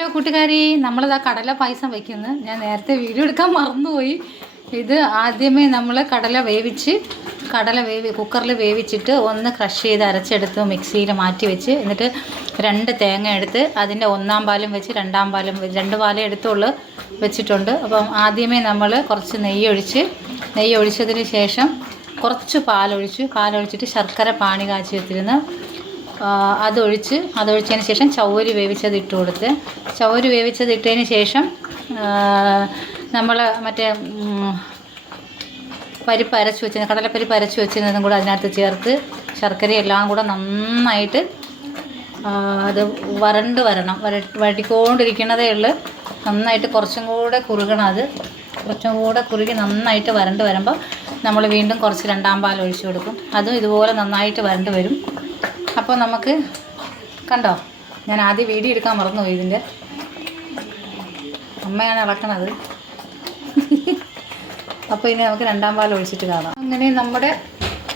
Hello കൂട്ടുകാരി, നമ്മളിതാ കടല പായസം വയ്ക്കുന്നു. ഞാൻ നേരത്തെ വീഡിയോ എടുക്കാൻ മറന്നുപോയി. ഇത് ആദ്യമേ നമ്മൾ കുക്കറിൽ വേവിച്ചിട്ട് ഒന്ന് ക്രഷ് ചെയ്ത് അരച്ചെടുത്ത് മിക്സിയിൽ മാറ്റി വെച്ച്, എന്നിട്ട് 2 തേങ്ങ എടുത്ത് അതിൻ്റെ 1-ാം പാലും വെച്ച് 2-ാം പാലും 2 പാലേ എടുത്തുള്ളൂ വെച്ചിട്ടുണ്ട്. അപ്പം ആദ്യമേ നമ്മൾ കുറച്ച് നെയ്യ് ഒഴിച്ചതിന് ശേഷം കുറച്ച് പാലൊഴിച്ചിട്ട് ശർക്കര പാനി കാച്ചി വെച്ചിരുന്ന് അതൊഴിച്ചതിന് ശേഷം ചവ്വരി വേവിച്ചത് ഇട്ട് കൊടുത്ത്, ചവ്വരി വേവിച്ചത് ഇട്ടതിന് ശേഷം നമ്മൾ മറ്റേ പരിപ്പ് അരച്ച് വെച്ചിരുന്ന കടലപ്പരിപ്പ് അരച്ച് വെച്ചിരുന്നതും കൂടെ അതിനകത്ത് ചേർത്ത് ശർക്കരയെല്ലാം കൂടെ നന്നായിട്ട് അത് വരട്ടിക്കൊണ്ടിരിക്കുന്നതേ ഉള്ളൂ. നന്നായിട്ട് കുറച്ചും കൂടെ കുറുകി നന്നായിട്ട് വരണ്ട് വരുമ്പോൾ നമ്മൾ വീണ്ടും കുറച്ച് 2-ാം പാൽ ഒഴിച്ചു കൊടുക്കും. അതും ഇതുപോലെ നന്നായിട്ട് വരണ്ട് വരും. അപ്പോൾ നമുക്ക് കണ്ടോ, ഞാൻ ആദ്യം വീഡിയോ എടുക്കാൻ മറന്നുപോയി. ഇതിൻ്റെ അമ്മയാണ് ഇളക്കണത്. അപ്പോൾ ഇനി നമുക്ക് 2-ാം പാൽ ഒഴിച്ചിട്ട് കാണാം. അങ്ങനെ നമ്മുടെ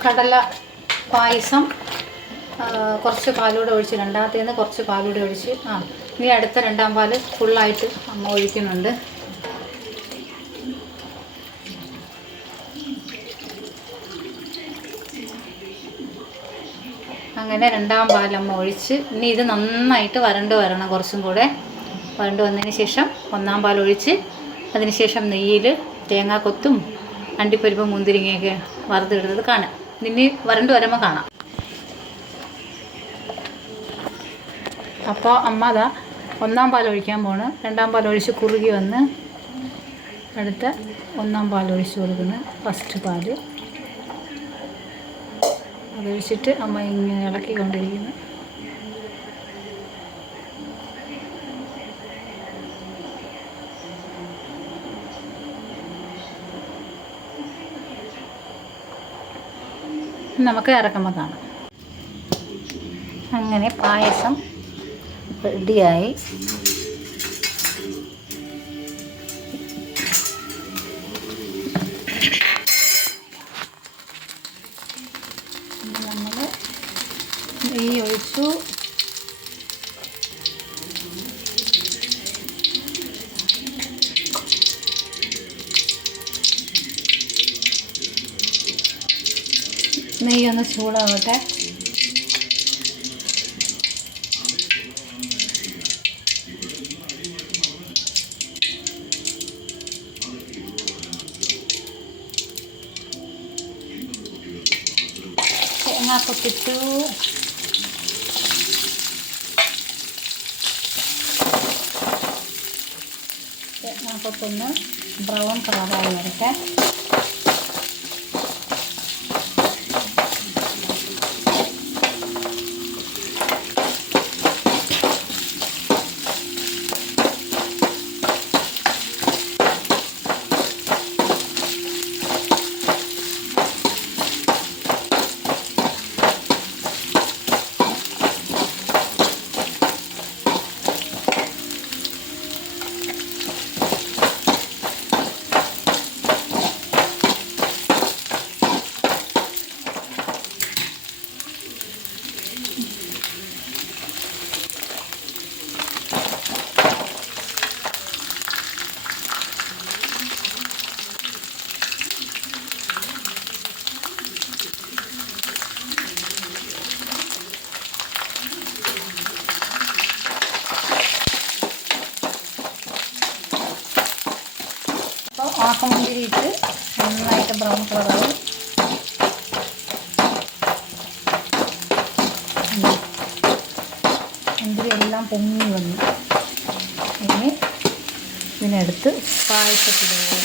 കടല പായസം കുറച്ച് പാലൂടെ ഒഴിച്ച്, 2-ാമത്തേന്ന് കുറച്ച് പാലൂടെ ഒഴിച്ച് ഇനി അടുത്ത 2-ാം പാൽ ഫുള്ളായിട്ട് അമ്മ ഒഴിക്കുന്നുണ്ട്. അങ്ങനെ 2-ാം പാലമ്മ ഒഴിച്ച് ഇനി ഇത് നന്നായിട്ട് വരണ്ട് വരണം. കുറച്ചും കൂടെ വരണ്ട് വന്നതിന് ശേഷം 1-ാം പാൽ ഒഴിച്ച് അതിന് ശേഷം നെയ്യിൽ തേങ്ങാക്കൊത്തും അണ്ടിപ്പരിപ്പും മുന്തിരിങ്ങയൊക്കെ വറുത്തിടുന്നത് കാണാം. ഇനി വരണ്ട് വരുമ്പോൾ കാണാം. അപ്പോൾ അമ്മ അതാ 1-ാം പാൽ ഒഴിക്കാൻ പോണ്. 2-ാം പാൽ ഒഴിച്ച് കുറുകി വന്ന് അടുത്ത 1-ാം പാൽ ഒഴിച്ച് കൊടുക്കുന്നു. ഫസ്റ്റ് പാൽ അതൊഴിച്ചിട്ട് അമ്മ ഇങ്ങനെ ഇളക്കിക്കൊണ്ടിരിക്കുന്നു. നമുക്ക് ഇറക്കുമ്പോൾ കാണാം. അങ്ങനെ പായസം റെഡിയായി. നമ്മൾ നെയ്യ് ഒഴിച്ചു. നെയ്യൊന്ന് ചൂടാവട്ടെ. തേങ്ങാക്കൊത്തിട്ടു. തേങ്ങാക്കൊത്തൊന്ന് ബ്രൗൺ കളറായി വരട്ടെ. ഉണക്കമുന്തിരി ഇട്ട് നന്നായിട്ട് ബ്രൗൺ കളറായി. മുന്തിരി എല്ലാം പൊങ്ങി വന്നു. ഇനി ഇതിനെടുത്ത് പായസത്തിലേക്ക്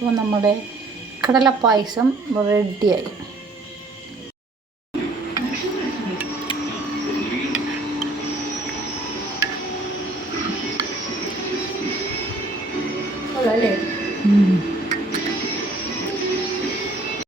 അപ്പോൾ നമ്മുടെ കടലപ്പായസം റെഡിയായി.